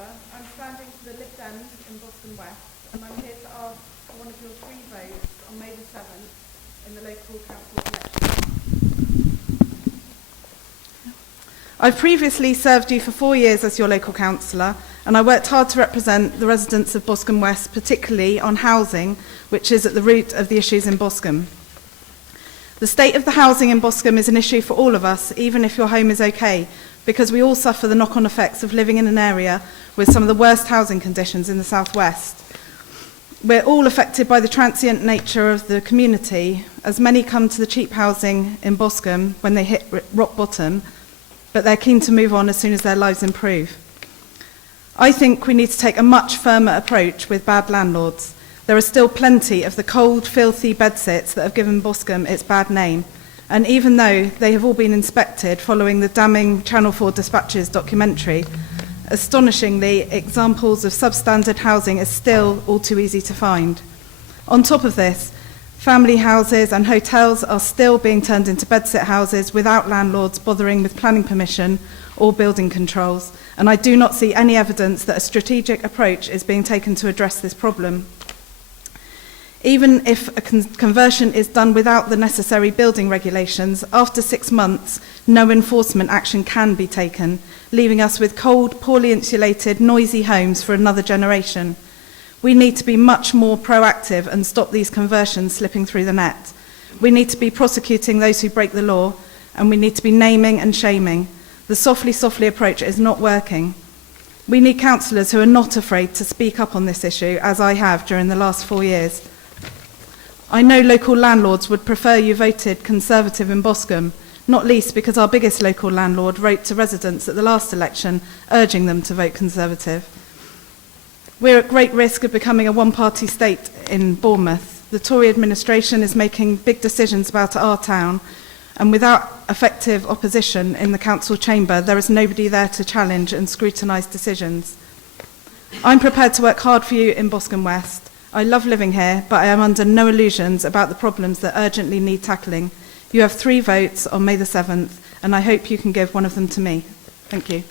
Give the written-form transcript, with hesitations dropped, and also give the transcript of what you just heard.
Northover. I'm standing for the Dems in Boscombe West, and I'm here to ask for one of your 3 votes on May the 7th in the local council election. I've previously served you for 4 years as your local councillor, and I worked hard to represent the residents of Boscombe West, particularly on housing, which is at the root of the issues in Boscombe. The state of the housing in Boscombe is an issue for all of us, even if your home is okay, because we all suffer the knock-on effects of living in an area with some of the worst housing conditions in the southwest. We're all affected by the transient nature of the community, as many come to the cheap housing in Boscombe when they hit rock bottom, but they're keen to move on as soon as their lives improve. I think we need to take a much firmer approach with bad landlords. There are still plenty of the cold, filthy bedsits that have given Boscombe its bad name, and even though they have all been inspected following the damning Channel 4 Dispatches documentary, astonishingly, examples of substandard housing is still all too easy to find. On top of this, family houses and hotels are still being turned into bedsit houses without landlords bothering with planning permission or building controls, and I do not see any evidence that a strategic approach is being taken to address this problem. Even if a conversion is done without the necessary building regulations, after 6 months, no enforcement action can be taken, leaving us with cold, poorly insulated, noisy homes for another generation. We need to be much more proactive and stop these conversions slipping through the net. We need to be prosecuting those who break the law, and we need to be naming and shaming. The softly approach is not working. We need councillors who are not afraid to speak up on this issue, as I have during the last 4 years. I know local landlords would prefer you voted Conservative in Boscombe, not least because our biggest local landlord wrote to residents at the last election urging them to vote Conservative. We're at great risk of becoming a one-party state in Bournemouth. The Tory administration is making big decisions about our town, and without effective opposition in the council chamber, there is nobody there to challenge and scrutinise decisions. I'm prepared to work hard for you in Boscombe West. I love living here, but I am under no illusions about the problems that urgently need tackling. You have 3 votes on May the 7th, and I hope you can give one of them to me. Thank you.